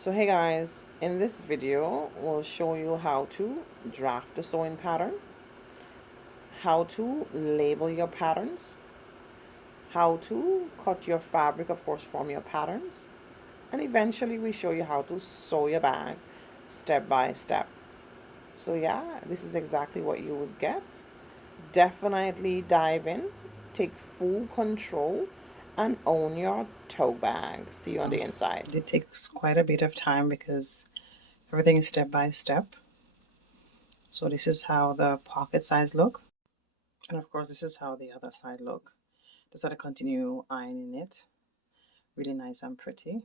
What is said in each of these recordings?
So hey guys, in this video we'll show you how to draft a sewing pattern, how to label your patterns, how to cut your fabric, of course, from your patterns, and eventually we show you how to sew your bag step by step. So yeah, this is exactly what you would get. Definitely dive in, take full control, and own your tote bag. See you on the inside. It takes quite a bit of time because everything is step by step. So this is how the pocket sides look. And of course, this is how the other side look. Just got to continue ironing it. Really nice and pretty.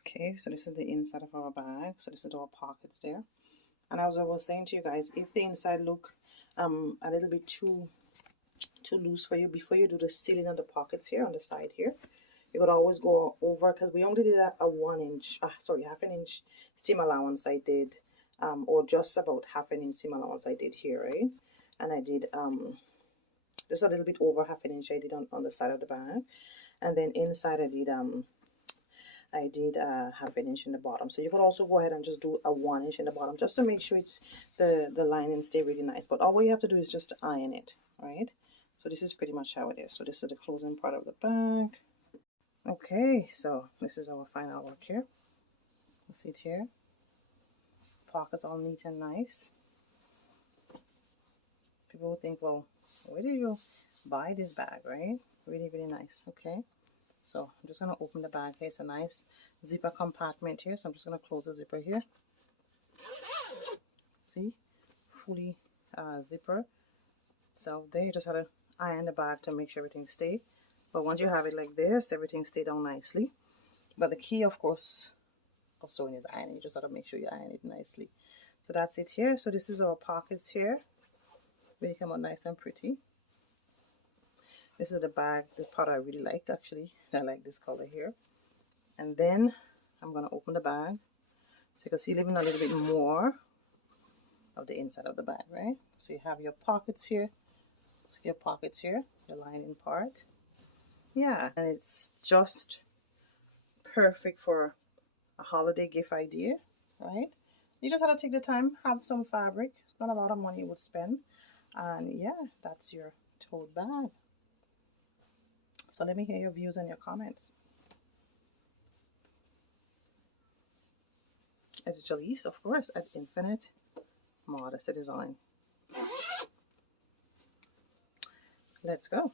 Okay, so this is the inside of our bag. So this is our pockets there. And as I was saying to you guys, if the inside look a little bit too loose for you, before you do the sealing of the pockets here on the side here, you could always go over, because we only did a 1 inch, half an inch seam allowance I did, or just about half an inch seam allowance I did here, right? And I did just a little bit over half an inch I did on the side of the bag, and then inside I did half an inch in the bottom. So you could also go ahead and just do a 1 inch in the bottom, just to make sure it's the lining stay really nice. But all you have to do is just iron it, right? So this is pretty much how it is. So this is the closing part of the bag. Okay, so this is our final look here. You see it here. Pockets all neat and nice. People will think, well, where did you buy this bag, right? Really, really nice. Okay, so I'm just going to open the bag here. It's a nice zipper compartment here. So I'm just going to close the zipper here. See, fully zipper itself there. You just have to iron the bag to make sure everything stay. But once you have it like this, everything stay down nicely. But the key, of course, of sewing is ironing. You just have to make sure you iron it nicely. So that's it here. So this is our pockets here. They come out nice and pretty. This is the bag, the part I really like actually. I like this color here. And then I'm gonna open the bag so you can see even a little bit more of the inside of the bag, right? So you have your pockets here. So your pockets here, your lining part. Yeah, and it's just perfect for a holiday gift idea, right? You just have to take the time, have some fabric. It's not a lot of money you would spend. And yeah, that's your tote bag. So let me hear your views and your comments. It's Jalise, of course, at Infinite Modest Design. Let's go.